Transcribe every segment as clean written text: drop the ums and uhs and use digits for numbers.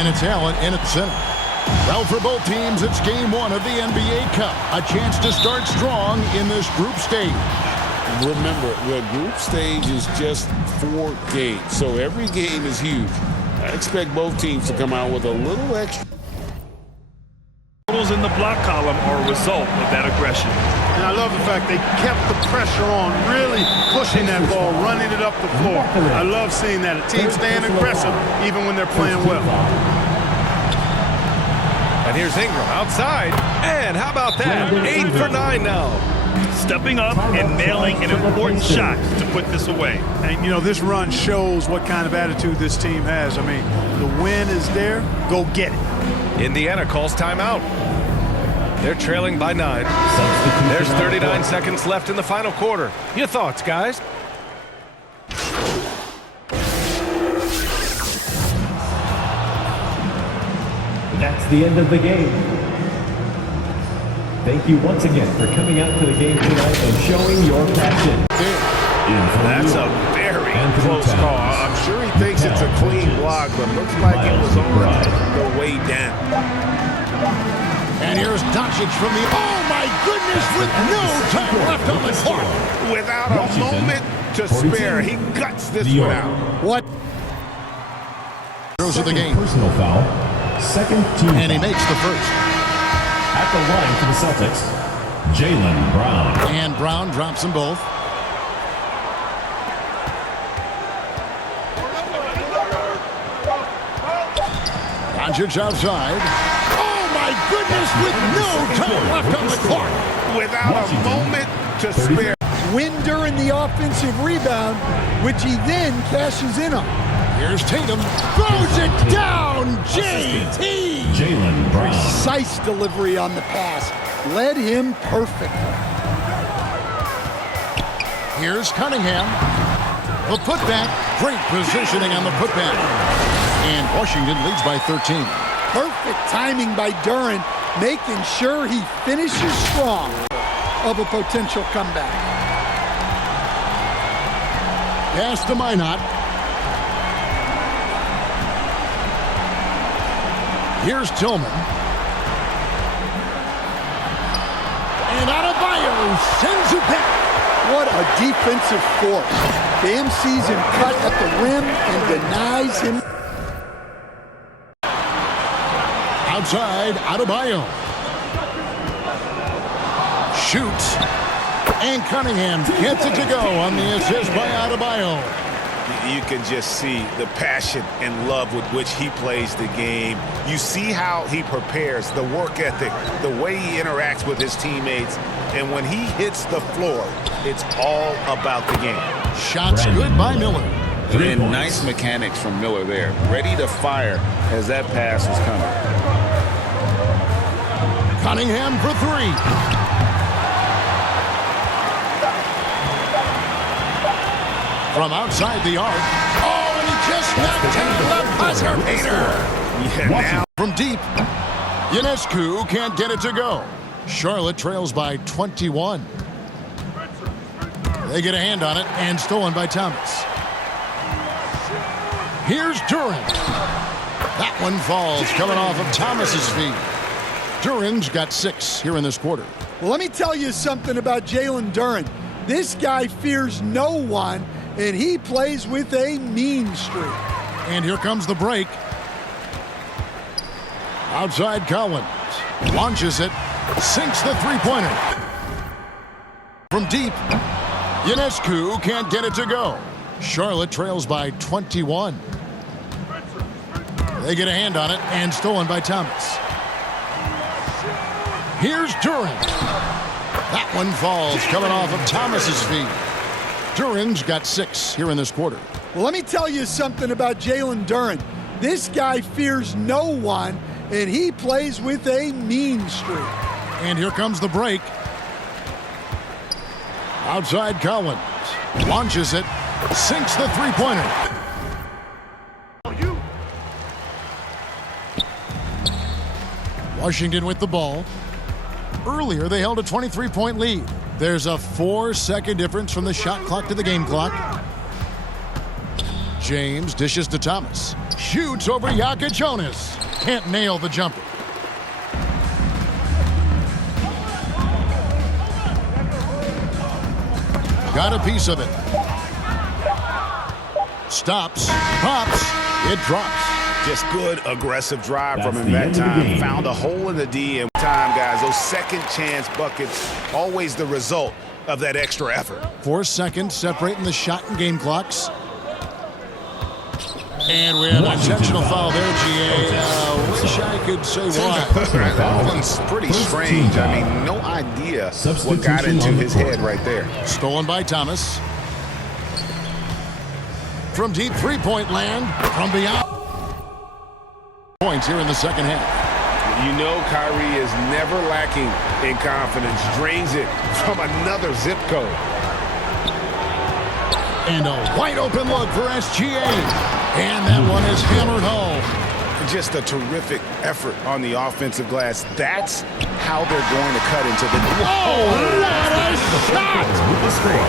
And it's Allen in at center. Well, for both teams, it's game one of the NBA Cup. A chance to start strong in this group stage. Remember, the group stage is just 4 games, so every game is huge. I expect both teams to come out with a little extra. Totals in the block column are a result of that aggression. And I love the fact they kept the pressure on, really pushing that ball, running it up the floor. I love seeing that. A team staying aggressive even when they're playing well. And here's Ingram outside. And how about that? 8 for 9 now. Stepping up and nailing an important shot to put this away. And, you know, this run shows what kind of attitude this team has. I mean, the win is there. Go get it. Indiana calls timeout. They're trailing by 9. There's 39 seconds left in the final quarter. Your thoughts, guys? That's the end of the game. Thank you once again for coming out to the game tonight and showing your passion. That's a very close call. I'm sure he thinks it's a clean block, but looks like it was on the way down. And here's Doncic from the... Oh, my goodness, with no time left on the clock. Without a moment to spare, he guts this one out. What? Throws of the game. Personal foul. Second team. And he makes the first. At the line for the Celtics, Jaylen Brown. And Brown drops them both. Doncic outside. Oh, my goodness, with no time left on the clock. Without a moment to spare. Win during the offensive rebound, which he then cashes in on. Here's Tatum. Throws it down. JT. Jaylen Brown. Precise delivery on the pass. Led him perfectly. Here's Cunningham. The putback. Great positioning on the putback. And Washington leads by 13. Perfect timing by Duren, making sure he finishes strong of a potential comeback. Pass to Minot. Here's Tillman. And Adebayo sends it back. What a defensive force. Bam sees him cut at the rim and denies him. Outside, Adebayo. Shoots. And Cunningham gets it to go on the assist by Adebayo. You can just see the passion and love with which he plays the game. You see how he prepares, the work ethic, the way he interacts with his teammates. And when he hits the floor, it's all about the game. Shots good by Miller. And nice mechanics from Miller there. Ready to fire as that pass was coming. Cunningham for 3. From outside the arc. Oh, and he just knocked down the buzzer beater. Yeah, now. From deep. Ionescu can't get it to go. Charlotte trails by 21. They get a hand on it and stolen by Thomas. Here's Duren. That one falls coming off of Thomas's feet. Duren's got 6 here in this quarter. Well, let me tell you something about Jalen Duren. This guy fears no one, and he plays with a mean streak. And here comes the break. Outside Collins. Launches it. Sinks the three-pointer. From deep. Ionescu can't get it to go. Charlotte trails by 21. They get a hand on it and stolen by Thomas. Here's Duren. That one falls coming off of Thomas's feet. Duren's got 6 here in this quarter. Well, let me tell you something about Jalen Duren. This guy fears no one, and he plays with a mean streak. And here comes the break. Outside Collins. Launches it. Sinks the three-pointer. Washington with the ball. Earlier, they held a 23-point lead. There's a 4-second difference from the shot clock to the game clock. James dishes to Thomas. Shoots over Jokic Jonas. Can't nail the jumper. Got a piece of it. Stops. Pops. It drops. Just good, aggressive drive That's from him the that end of the time. game. Found a hole in the D and time, guys. Those second chance buckets, always the result of that extra effort. 4 seconds separating the shot and game clocks. And we have an intentional foul there, GA. Wish I could say why. That one's pretty strange. I mean, no idea what got into his head right there. Stolen by Thomas. From deep three-point land. From beyond. Points here in the second half. You know Kyrie is never lacking in confidence. Drains it from another zip code. And a wide open look for SGA. And that one is hammered home. Just a terrific effort on the offensive glass. That's how they're going to cut into the... Oh, what a shot! With the score,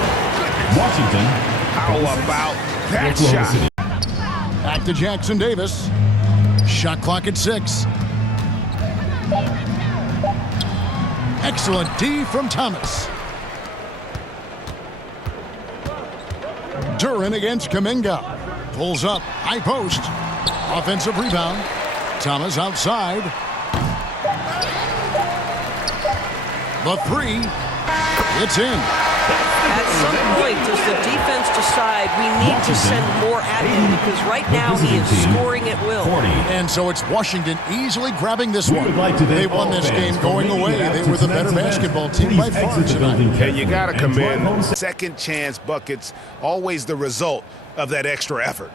Washington. How about that shot? Back to Jackson Davis. Shot clock at 6. Excellent D from Thomas. Duren against Kuminga. Pulls up, high post. Offensive rebound. Thomas outside. The 3. It's in. At some point, does the defense decide we need to send more at him? Because right now he is scoring at will. 40. And so it's Washington easily grabbing this one. would like to thank They won all this fans game for going making away. it out They to were the tonight's better event. basketball team Please by exit far the tonight. building And you got to carefully and drive commend home second chance buckets, always the result of that extra effort.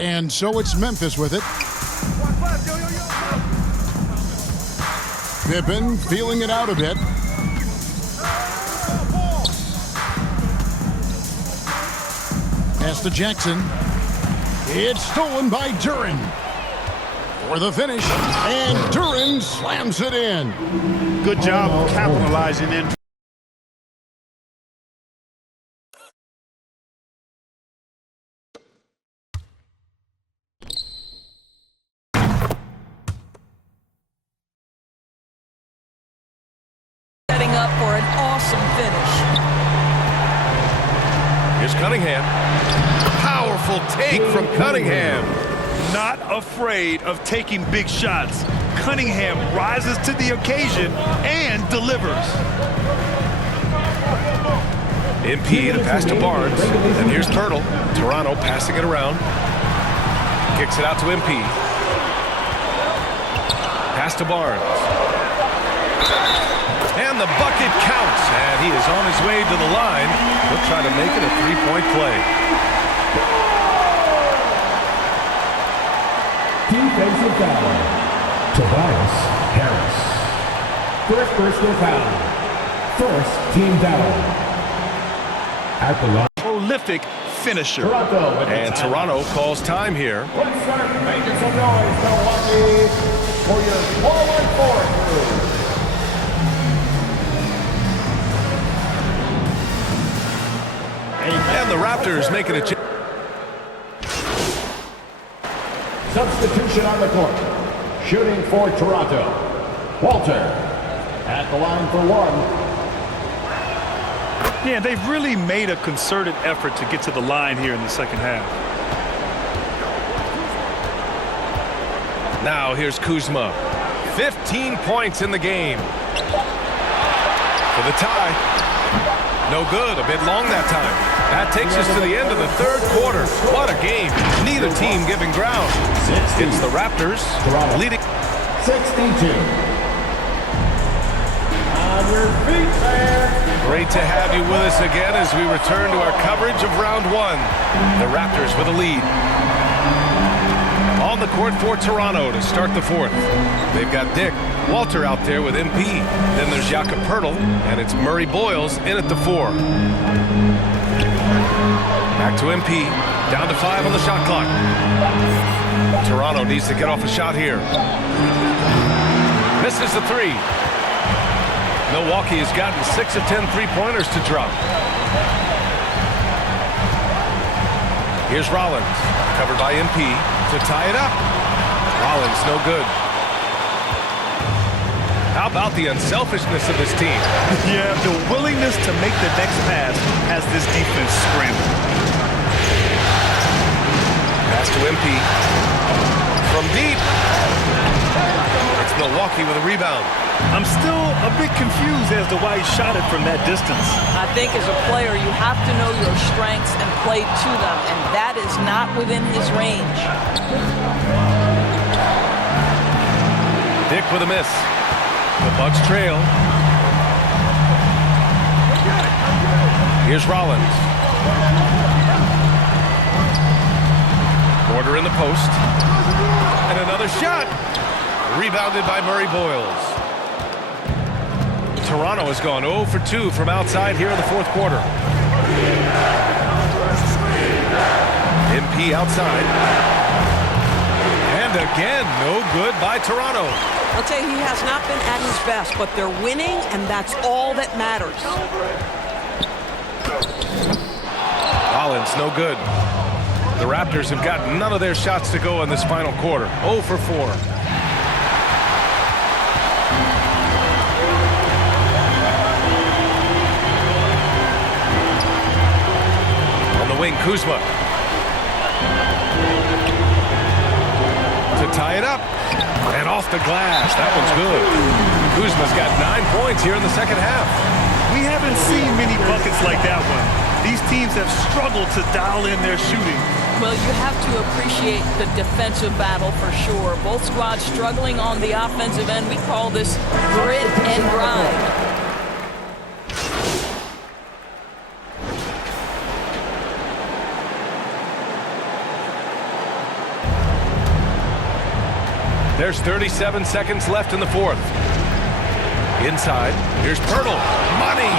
And so it's Memphis with it. Pippen feeling it out a bit. Pass to Jackson. It's stolen by Duren. For the finish. And Duren slams it in. Good job of capitalizing in. Setting up for an awesome finish. Here's Cunningham. Powerful take from Cunningham. Not afraid of taking big shots. Cunningham rises to the occasion and delivers. MP to pass to Barnes. And here's Turtle. Toronto passing it around. Kicks it out to MP. Pass to Barnes. And the bucket counts. And he is on his way to the line. He'll try to make it a three-point play. Defensive foul. Tobias Harris. First personal foul. First team foul. At the line. Prolific finisher. Toronto with the And time. Toronto calls time here. Let's start making some noise, Milwaukee, for your 4-1-4 crew. And the Raptors making a change. Substitution on the court. Shooting for Toronto. Walter at the line for 1. Yeah, they've really made a concerted effort to get to the line here in the second half. Now here's Kuzma. 15 points in the game. For the tie. No good. A bit long that time. That takes us to the end of the third quarter. What a game. Neither team giving ground. It's the Raptors leading. 62. On your feet, man. Great to have you with us again as we return to our coverage of round 1. The Raptors with a lead. On the court for Toronto to start the fourth. They've got Dick Walter out there with MP. Then there's Jakob Poeltl, and it's Murray Boyles in at the 4. Back to MP. Down to 5 on the shot clock. Toronto needs to get off a shot here. Misses the 3. Milwaukee has gotten 6 of 10 three-pointers to drop. Here's Rollins, covered by MP to tie it up. Rollins, no good. How about the unselfishness of this team? Yeah, the willingness to make the next pass has this defense scrambling. Pass to MP. From deep. It's Milwaukee with a rebound. I'm still a bit confused as to why he shot it from that distance. I think as a player, you have to know your strengths and play to them, and that is not within his range. Dick with a miss. The Bucks trail. Here's Rollins. Porter in the post. And another shot. Rebounded by Murray Boyles. Toronto has gone 0 for 2 from outside here in the fourth quarter. MP outside. And again, no good by Toronto. I'll tell you, he has not been at his best, but they're winning, and that's all that matters. Rollins, no good. The Raptors have got none of their shots to go in this final quarter. 0 for 4. On the wing, Kuzma. To tie it up. And off the glass. That one's good. Kuzma's got 9 points here in the second half. We haven't seen many buckets like that one. These teams have struggled to dial in their shooting. Well, you have to appreciate the defensive battle for sure. Both squads struggling on the offensive end. We call this grit and grind. There's 37 seconds left in the fourth. Inside, here's Pirtle. Money!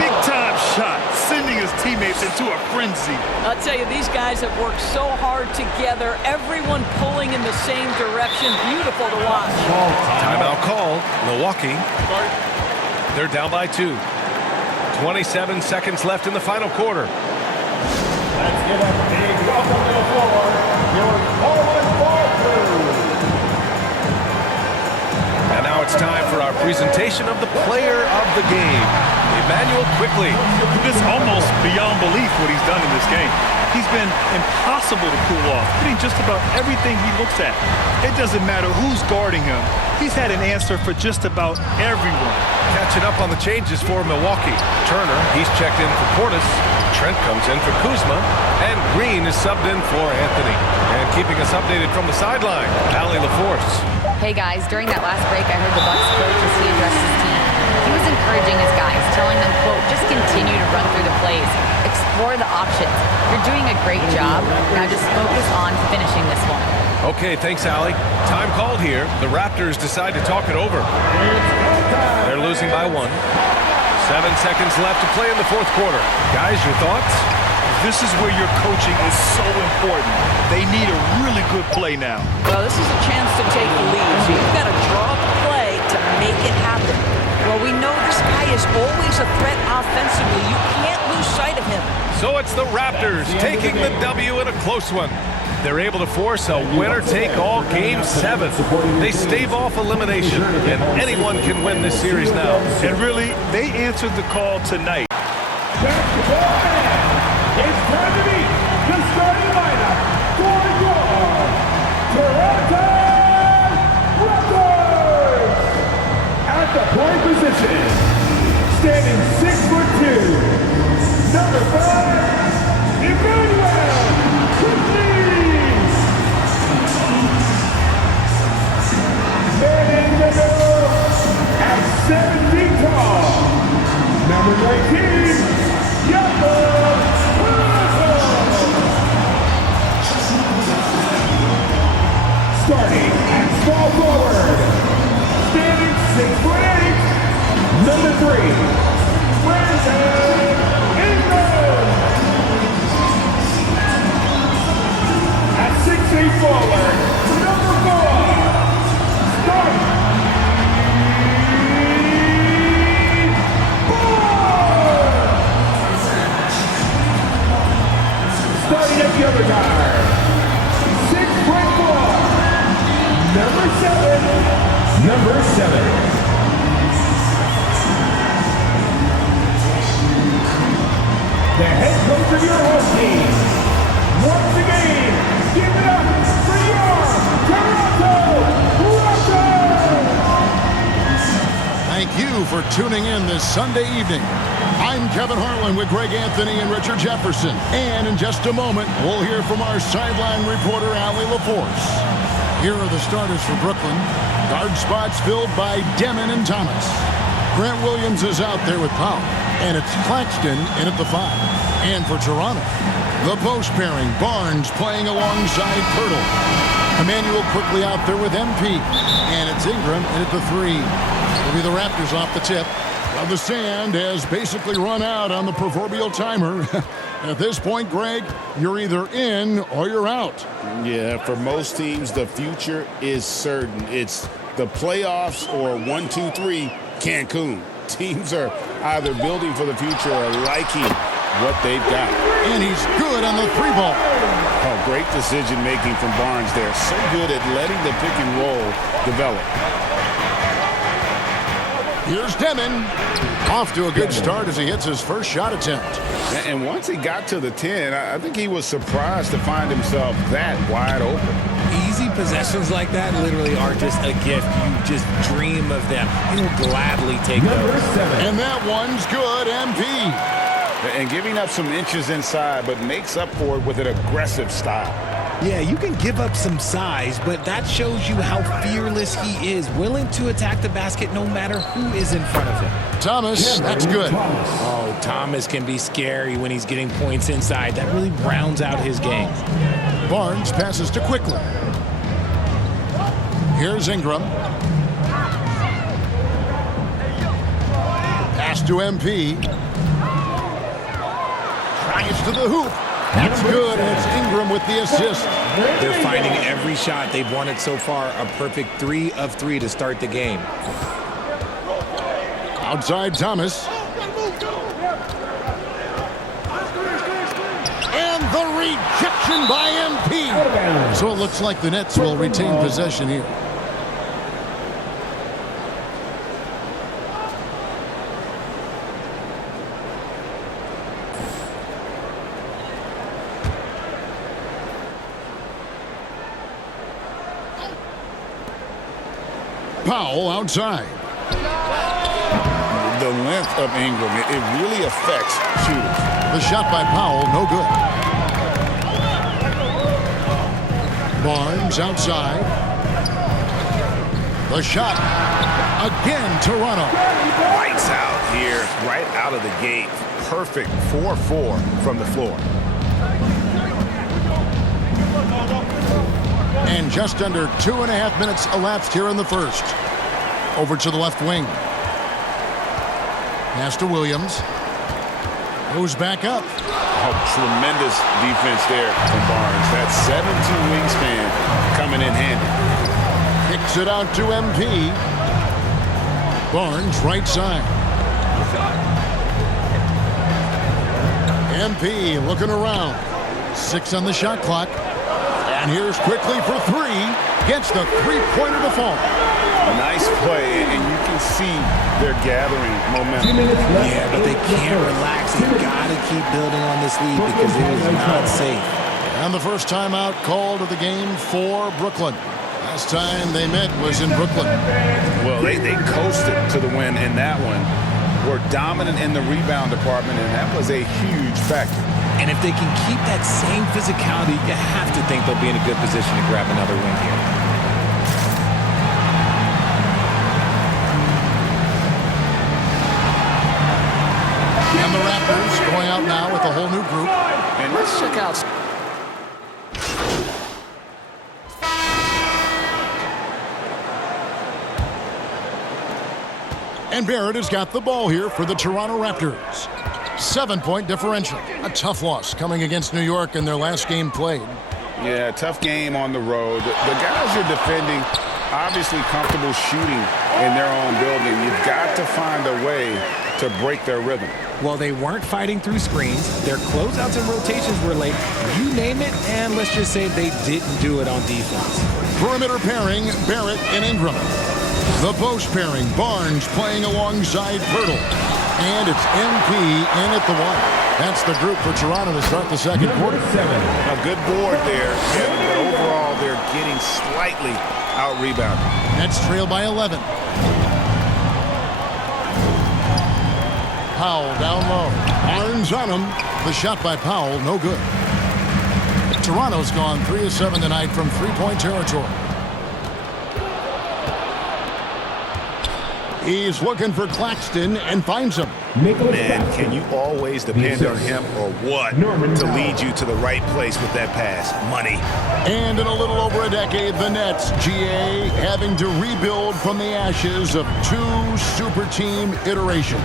Big-time shot, sending his teammates into a frenzy. I'll tell you, these guys have worked so hard together. Everyone pulling in the same direction. Beautiful to watch. Timeout called. Milwaukee. They're down by 2. 27 seconds left in the final quarter. Let's give a big welcome to the floor. Here's Colin Barker. And now it's time for our presentation of the player of the game, Immanuel Quickley. It's almost beyond belief what he's done in this game. He's been impossible to cool off, hitting just about everything he looks at. It doesn't matter who's guarding him. He's had an answer for just about everyone. Catching up on the changes for Milwaukee. Turner, he's checked in for Portis. Trent comes in for Kuzma. And Green is subbed in for Anthony. And keeping us updated from the sideline, Allie LaForce. Hey guys, during that last break, I heard the Bucks coach as he addressed his team. He was encouraging his guys, telling them, quote, just continue to run through the plays, explore the options. You're doing a great job. Now just focus on finishing this one. Okay, thanks, Allie. Time called here. The Raptors decide to talk it over. They're losing by 1. 7 seconds left to play in the fourth quarter. Guys, your thoughts? This is where your coaching is so important. They need a really good play now. Well, this is a chance to take the lead, so you've got to draw up a play to make it happen. Well, we know this guy is always a threat offensively. You can't lose sight of him. So it's the Raptors taking the W in a close one. They're able to force a winner-take-all Game 7. They stave off elimination, and anyone can win this series now. And really, they answered the call tonight. It's time to meet the starting lineup for your Toronto Raptors. At the point position, standing 6'2", number 5, Immanuel Quickley. And in the middle, at 7 feet tall, number 19, Jakob. Starting at small forward, standing 6'8", number 3, Brandon Ingram. At 6'8" forward, number 4, starting 4. Starting at the other Number 7. The head coach of your home team. Once again, give it up for your Toronto Raptors! Thank you for tuning in this Sunday evening. I'm Kevin Harlan with Greg Anthony and Richard Jefferson. And in just a moment, we'll hear from our sideline reporter, Allie LaForce. Here are the starters for Brooklyn. Guard spots filled by Demon and Thomas. Grant Williams is out there with Powell. And it's Claxton in at the 5. And for Toronto, the post pairing, Barnes playing alongside Pirtle. Emmanuel quickly out there with MP. And it's Ingram in at the 3. It'll be the Raptors off the tip. Well, the sand has basically run out on the proverbial timer. At this point, Greg, you're either in or you're out. Yeah, for most teams, the future is certain. It's the playoffs or 1, 2, 3, Cancun. Teams are either building for the future or liking what they've got. And he's good on the 3-ball. Oh, great decision-making from Barnes there. So good at letting the pick and roll develop. Here's Demon. Off to a good start as he hits his first shot attempt. And once he got to the 10, I think he was surprised to find himself that wide open. Easy possessions like that literally are just a gift. You just dream of them. You'll gladly take those. And that one's good, MP. And giving up some inches inside, but makes up for it with an aggressive style. Yeah, you can give up some size, but that shows you how fearless he is, willing to attack the basket no matter who is in front of him. Thomas, that's good. Oh, Thomas can be scary when he's getting points inside. That really rounds out his game. Barnes passes to Quickly. Here's Ingram. Pass to MP. Drives to the hoop. That's good, and it's Ingram with the assist. They're finding every shot they've wanted so far. A perfect 3 of 3 to start the game. Outside Thomas. And the rejection by MP. So it looks like the Nets will retain possession here. Powell outside. The length of Ingram, it really affects shooters. The shot by Powell, no good. Barnes outside. The shot. Again, Toronto. Lights out here, right out of the gate. Perfect 4-4 from the floor. And just under 2.5 minutes elapsed here in the first. Over to the left wing. Pass to Williams. Goes back up. Oh, tremendous defense there from Barnes. That 7'2" wingspan coming in handy. Kicks it out to MP. Barnes right side. MP looking around. 6 on the shot clock. And here's Quickly for 3. Gets the three-pointer to fall. Nice play, and you can see they're gathering momentum. Yeah, but they can't relax. They've got to keep building on this lead because it is not safe. And the first timeout called of the game for Brooklyn. Last time they met was in Brooklyn. Well, they coasted to the win in that one. Were dominant in the rebound department, and that was a huge factor. And if they can keep that same physicality, you have to think they'll be in a good position to grab another win here. And the Raptors going out now with a whole new group. And let's check out. And Barrett has got the ball here for the Toronto Raptors. 7-point differential. A tough loss coming against New York in their last game played. Yeah, tough game on the road. The guys are defending, obviously comfortable shooting in their own building. You've got to find a way to break their rhythm. Well, they weren't fighting through screens. Their closeouts and rotations were late. You name it, and let's just say they didn't do it on defense. Perimeter pairing, Barrett and Ingram. The post pairing, Barnes playing alongside Pirtle. And it's MP in at the 1. That's the group for Toronto to start the second quarter. A good board there, Kevin, but overall they're getting slightly out-rebounded. Nets trail by 11. Powell down low. Barnes on him. The shot by Powell, no good. Toronto's gone 3 of 7 tonight from three-point territory. He's looking for Claxton and finds him. Man, can you always depend on him or what to lead you to the right place with that pass? Money. And in a little over a decade, the Nets, GA, having to rebuild from the ashes of 2 super team iterations.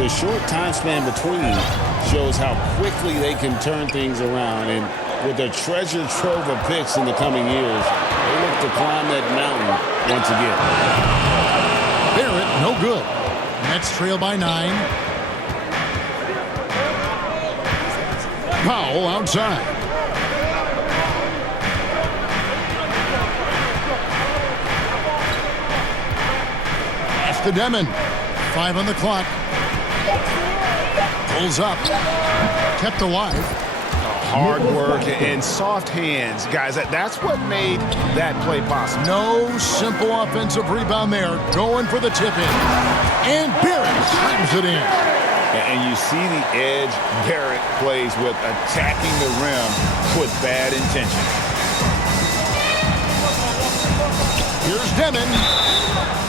The short time span between shows how quickly they can turn things around. And with a treasure trove of picks in the coming years, they look to climb that mountain once again. Barrett, no good. Nets trail by 9. Powell outside. Pass to Demon. 5 on the clock. Pulls up. Kept alive. Hard work and soft hands. Guys, that's what made that play possible. No simple offensive rebound there. Going for the tip-in. And Barrett slams it in. And you see the edge Barrett plays with, attacking the rim with bad intentions. Here's Demon.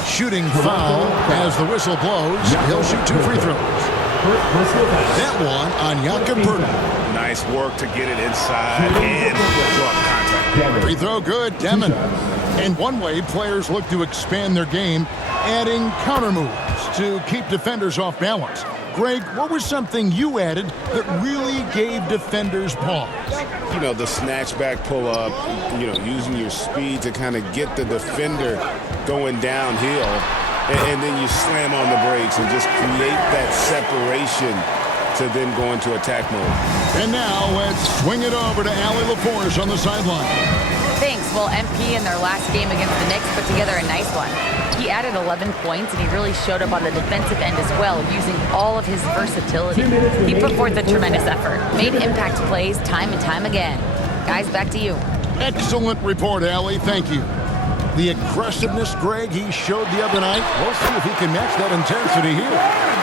Shooting foul as the whistle blows. He'll shoot 2 free throws. That one on Jakob Poeltl. Nice work to get it inside and draw the contact. Free throw good, Demon. And one way players look to expand their game, adding counter moves to keep defenders off balance. Greg, what was something you added that really gave defenders pause? You know, the snatchback pull-up, using your speed to kind of get the defender going downhill, and then you slam on the brakes and just create that separation to then go into attack mode. And now let's swing it over to Allie LaForce on the sideline. Thanks. Well, MP in their last game against the Knicks put together a nice one. He added 11 points, and he really showed up on the defensive end as well, using all of his versatility. He put forth a tremendous effort, made impact plays time and time again. Guys, back to you. Excellent report, Allie. Thank you. The aggressiveness, Greg, he showed the other night. We'll see if he can match that intensity here.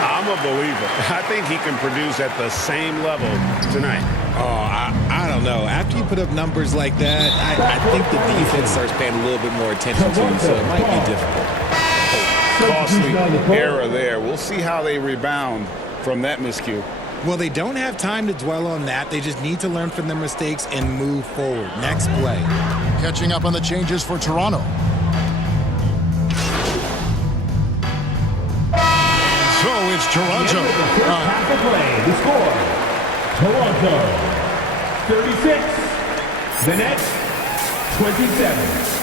I'm a believer. I think he can produce at the same level tonight. Oh, I don't know. After you put up numbers like that, I think the defense starts paying a little bit more attention to him, so it might be difficult. Costly error there. We'll see how they rebound from that miscue. Well, they don't have time to dwell on that. They just need to learn from their mistakes and move forward. Next play. Catching up on the changes for Toronto. So it's Toronto. Half the play, the score. Toronto, 36. The Nets, 27.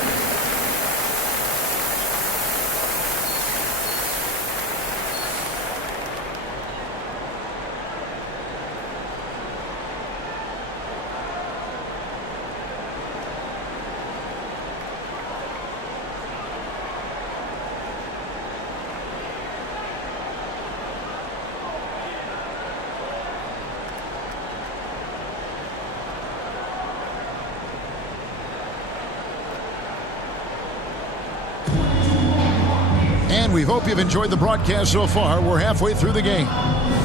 And we hope you've enjoyed the broadcast so far. We're halfway through the game.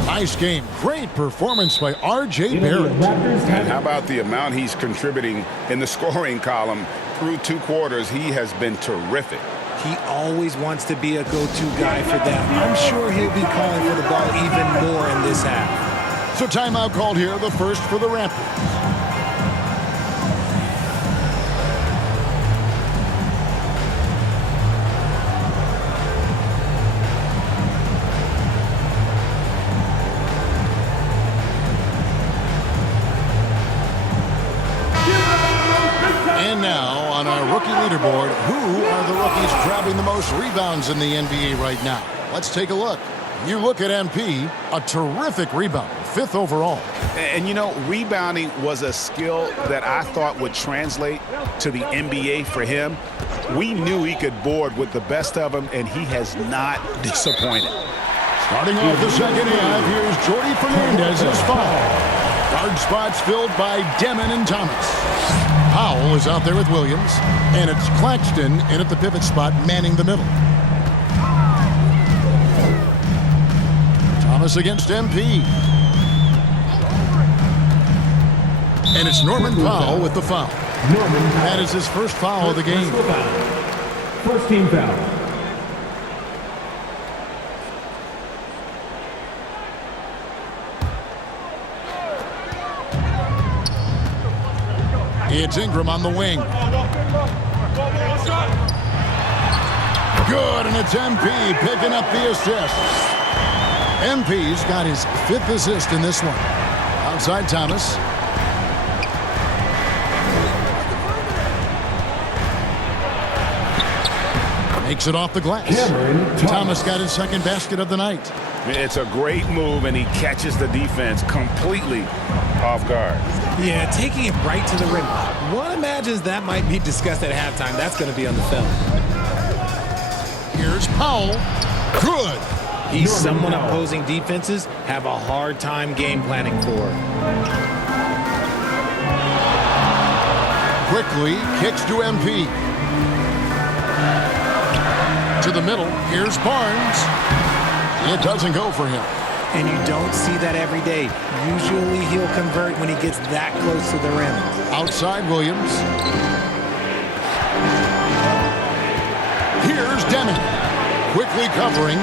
Nice game. Great performance by R.J. Barrett. And how about the amount he's contributing in the scoring column through 2 quarters? He has been terrific. He always wants to be a go-to guy for them. I'm sure he'll be calling for the ball even more in this half. So timeout called here, the first for the Raptors. And now, on our rookie leaderboard, who are the rookies grabbing the most rebounds in the NBA right now? Let's take a look. You look at MP, a terrific rebound, 5th overall. And, you know, rebounding was a skill that I thought would translate to the NBA for him. We knew he could board with the best of them, and he has not disappointed. Starting off the second half, here's Jordi Fernandez's foul. Guard spots filled by Demon and Thomas. Powell is out there with Williams, and it's Claxton in at the pivot spot, manning the middle. Thomas against MP. And it's Norman Powell with the foul. That is his first foul of the game. First team foul. It's Ingram on the wing. Good, and it's MP picking up the assist. MP's got his 5th assist in this one. Outside Thomas. Makes it off the glass. Thomas got his 2nd basket of the night. It's a great move, and he catches the defense completely off guard. Yeah, taking it right to the rim. One imagines that might be discussed at halftime. That's going to be on the film. Here's Powell. Good. He's someone opposing defenses have a hard time game planning for. Quickly kicks to MP. To the middle. Here's Barnes. It doesn't go for him. And you don't see that every day. Usually he'll convert when he gets that close to the rim. Outside Williams. Here's Deming. Quickly covering.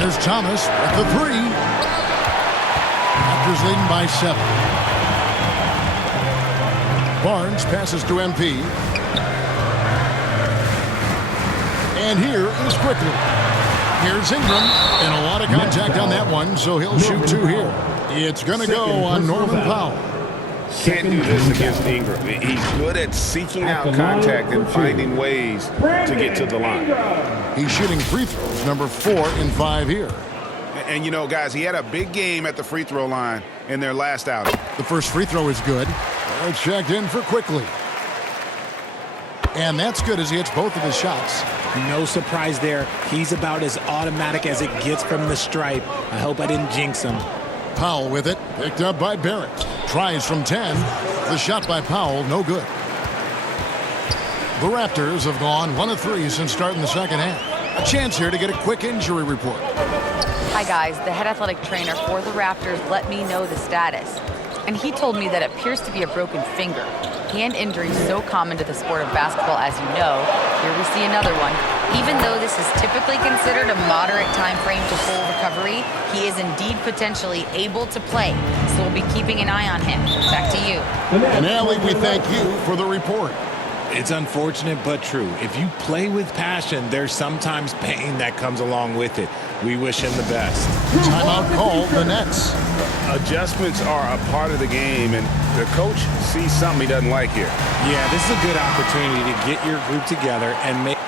There's Thomas with the 3. Raptors leading by 7. Barnes passes to MP. And here is Quickly. Here's Ingram, and a lot of contact on that one, so he'll shoot 2 here. It's going to go on Norman Powell. Can't do this against Ingram. He's good at seeking out contact and finding ways to get to the line. He's shooting free throws, number 4 in 5 here. And, you know, guys, he had a big game at the free throw line in their last outing. The first free throw is good. It's checked in for Quickly. And that's good as he hits both of his shots. No surprise there. He's about as automatic as it gets from the stripe. I hope I didn't jinx him. Powell with it. Picked up by Barrett. Tries from 10. The shot by Powell, no good. The Raptors have gone 1 of 3 since starting the second half. A chance here to get a quick injury report. Hi, guys. The head athletic trainer for the Raptors let me know the status. And he told me that it appears to be a broken finger. Hand injury is so common to the sport of basketball, as you know. Here we see another one. Even though this is typically considered a moderate time frame to full recovery, he is indeed potentially able to play. So we'll be keeping an eye on him. Back to you. And Allie, we thank you for the report. It's unfortunate but true. If you play with passion, there's sometimes pain that comes along with it. We wish him the best. Timeout called the Nets. Adjustments are a part of the game, and the coach sees something he doesn't like here. Yeah, this is a good opportunity to get your group together and make...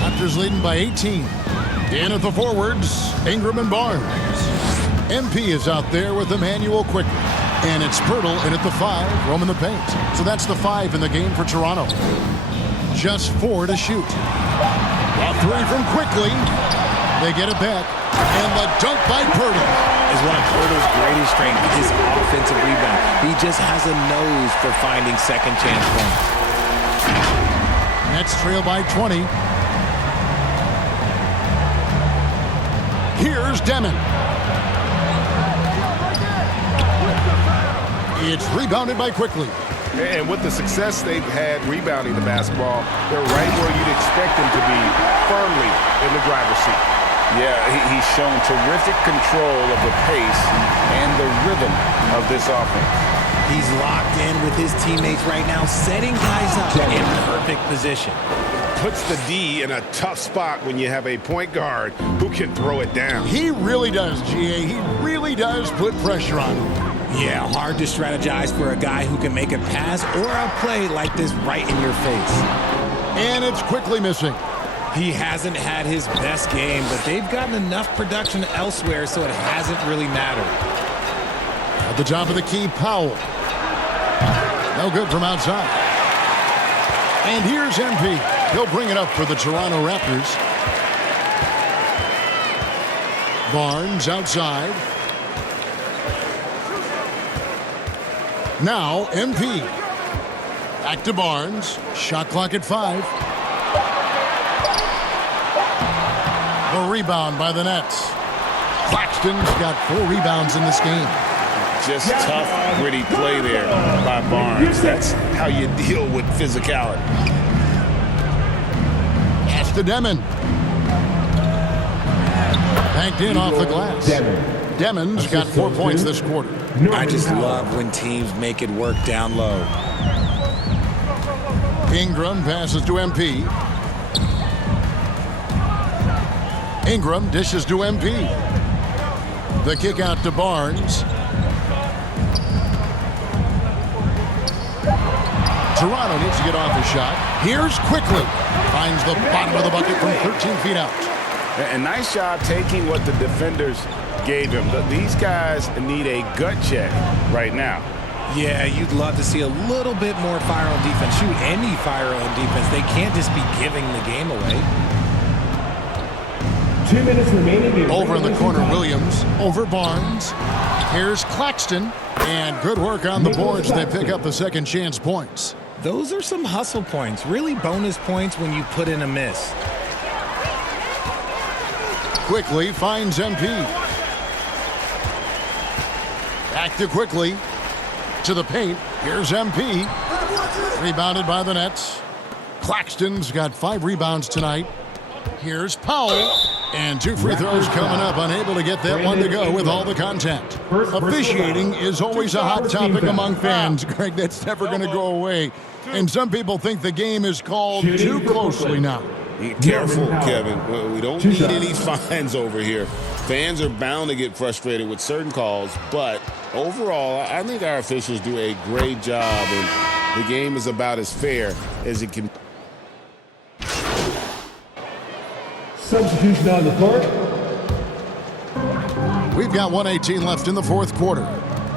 Raptors leading by 18. In at the forwards, Ingram and Barnes. MP is out there with Emmanuel Quickly. And it's Pirtle in at the 5, roaming the paint. So that's the 5 in the game for Toronto. Just 4 to shoot. A 3 from Quickly. They get it back. And the dunk by Pirtle. Is one of Pirtle's greatest strengths, his offensive rebound. He just has a nose for finding second chance points. Nets trail by 20. Here's Demon. It's rebounded by Quickly. And with the success they've had rebounding the basketball, they're right where you'd expect them to be, firmly in the driver's seat. Yeah, he's shown terrific control of the pace and the rhythm of this offense. He's locked in with his teammates right now, setting guys up in perfect position. Puts the D in a tough spot when you have a point guard who can throw it down. He really does, GA. He really does put pressure on him. Yeah, hard to strategize for a guy who can make a pass or a play like this right in your face. And it's quickly missing. He hasn't had his best game, but they've gotten enough production elsewhere, so it hasn't really mattered. At the top of the key, Powell. No good from outside. And here's MP. He'll bring it up for the Toronto Raptors. Barnes outside. Now MP. Back to Barnes. Shot clock at 5. The rebound by the Nets. Claxton's got 4 rebounds in this game. Just tough, gritty play there by Barnes. That's how you deal with physicality. Pass to Demon. Banked in off the glass. Demon's got 4 points this quarter. I just love when teams make it work down low. Ingram passes to MP. Ingram dishes to MP. The kick out to Barnes. Toronto needs to get off a shot. Here's Quickly. Finds the bottom of the bucket from 13 feet out. A nice job taking what the defenders gave him. These guys need a gut check right now. Yeah, you'd love to see a little bit more fire on defense. Shoot, any fire on defense. They can't just be giving the game away. 2 minutes remaining. Over in the corner, Williams. Over Barnes. Here's Claxton. And good work on the boards. They pick up the second chance points. Those are some hustle points. Really bonus points when you put in a miss. Quickly finds MP. Back to Quickly. To the paint. Here's MP. Rebounded by the Nets. Claxton's got 5 rebounds tonight. Here's Powell. And 2 free throws coming up. Unable to get that one to go with all the contact. Officiating is always a hot topic among fans. Greg, that's never going to go away. And some people think the game is called too closely now. Careful, Kevin. We don't need any fines over here. Fans are bound to get frustrated with certain calls, but overall, I think our officials do a great job, and the game is about as fair as it can. Substitution on the floor. We've got 1:18 left in the fourth quarter.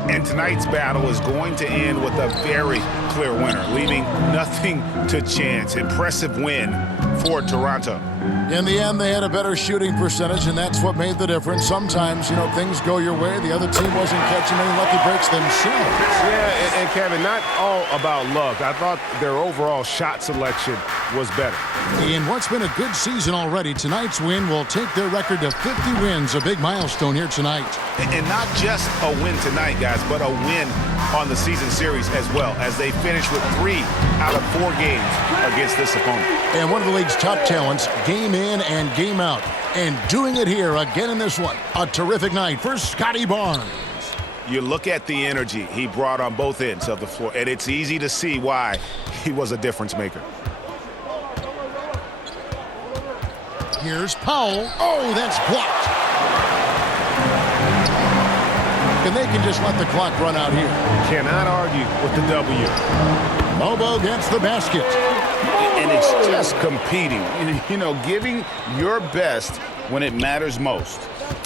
And tonight's battle is going to end with a very clear winner, leaving nothing to chance. Impressive win for Toronto. In the end, they had a better shooting percentage, and that's what made the difference. Sometimes, things go your way. The other team wasn't catching any lucky breaks themselves. Yeah, and Kevin, not all about luck. I thought their overall shot selection was better. In what's been a good season already, tonight's win will take their record to 50 wins, a big milestone here tonight. And not just a win tonight, guys, but a win on the season series as well, as they finish with 3 out of 4 games against this opponent. And one of the league's top talents, game in and game out. And doing it here again in this one. A terrific night for Scotty Barnes. You look at the energy he brought on both ends of the floor, and it's easy to see why he was a difference maker. Here's Powell. Oh, that's blocked. And they can just let the clock run out here. Cannot argue with the W. Mobo gets the basket. And it's just competing, giving your best when it matters most.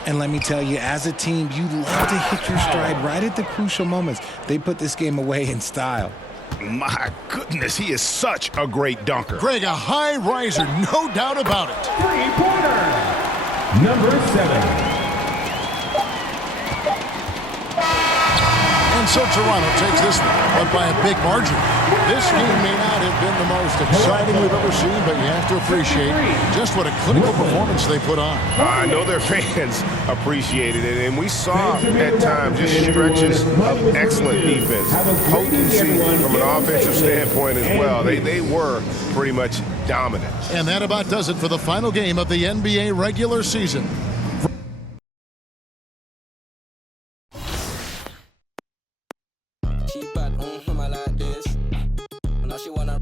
And let me tell you, as a team, you love to hit your stride right at the crucial moments. They put this game away in style. My goodness, he is such a great dunker. Greg, a high riser, no doubt about it. Three-pointer. Number 7. And so Toronto takes this one, but by a big margin. This game may not have been the most exciting we've ever seen, but you have to appreciate just what a clinical performance they put on. I know their fans appreciated it, and we saw at times just stretches of excellent defense. Potency from an offensive standpoint as well. They were pretty much dominant. And that about does it for the final game of the NBA regular season. She bad, I like this. I know she wanna